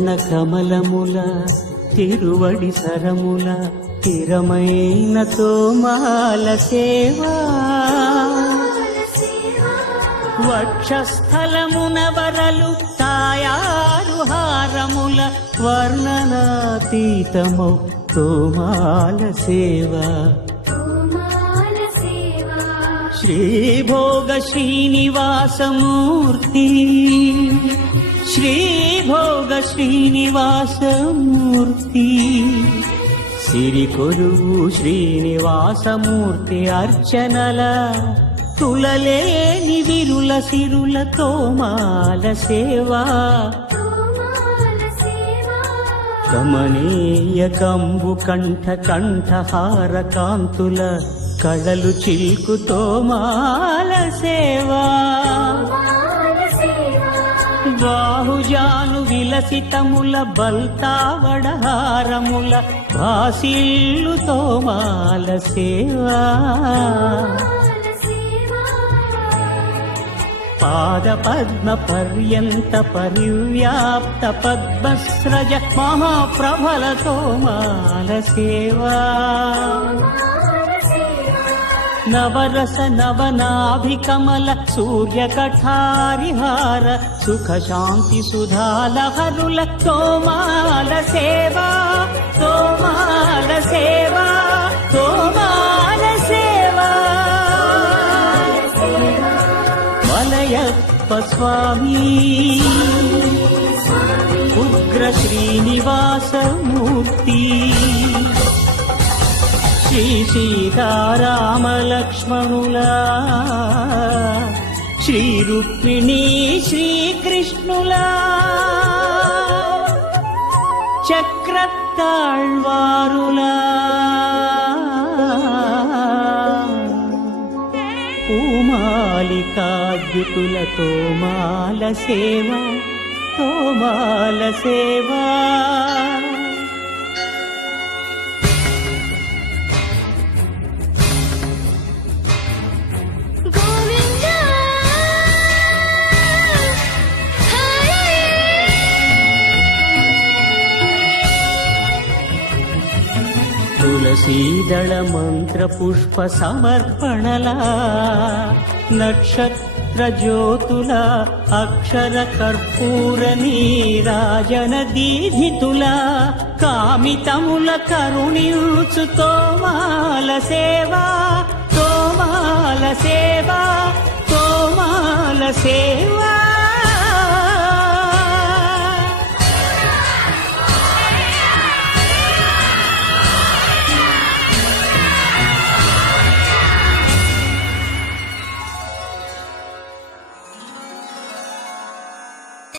కమలముల తిరువడి సరముల తిరమైన తోమాల సేవా వక్షస్థలమున వరలు తాయారు హారముల వర్ణనాతీతమౌ తోమాల సేవా శ్రీభోగ శ్రీనివాసమూర్తి శ్రీభోగ శ్రీనివాసమూర్తి సిరి కొరువు శ్రీనివాసమూర్తి అర్చనల తులలేని విరుల సిరుల తోమాల సేవా కమనీయ కంబు కంఠ కంఠహార కాంతుల కళలు చిల్కు తోమాల సేవా బాహుజాను విలసితముల బల్తావడహారముల భాసిల్లు తోమాల సేవా పాద పద్మ పర్యంత పరివ్యాప్త పద్మస్రజ మహాప్రభల తోమాల సేవా నవరస నవనాభికమల సూర్యకఠారిహార సుఖ శాంతి సుధాలహరుల తోమాల సేవా తోమాల సేవా తోమాల సేవా వలయప్ప స్వామి ఉగ్ర శ్రీనివాసమూర్తి శ్రీ సీతారామలక్ష్మణులా శ్రీ రుక్మిణీ శ్రీకృష్ణులా చక్రతాళ్వారులా పూమాలికాద్యుతుల తోమాల సేవా తోమాల సేవా తులసీదళ మంత్ర పుష్ప సమర్పణలా నక్షత్ర జ్యోతుల అక్షర కర్పూర నీరాజన దీధితుల కామితముల కరుణించు తోమాల సేవా తోమాల సేవా తోమాల సేవా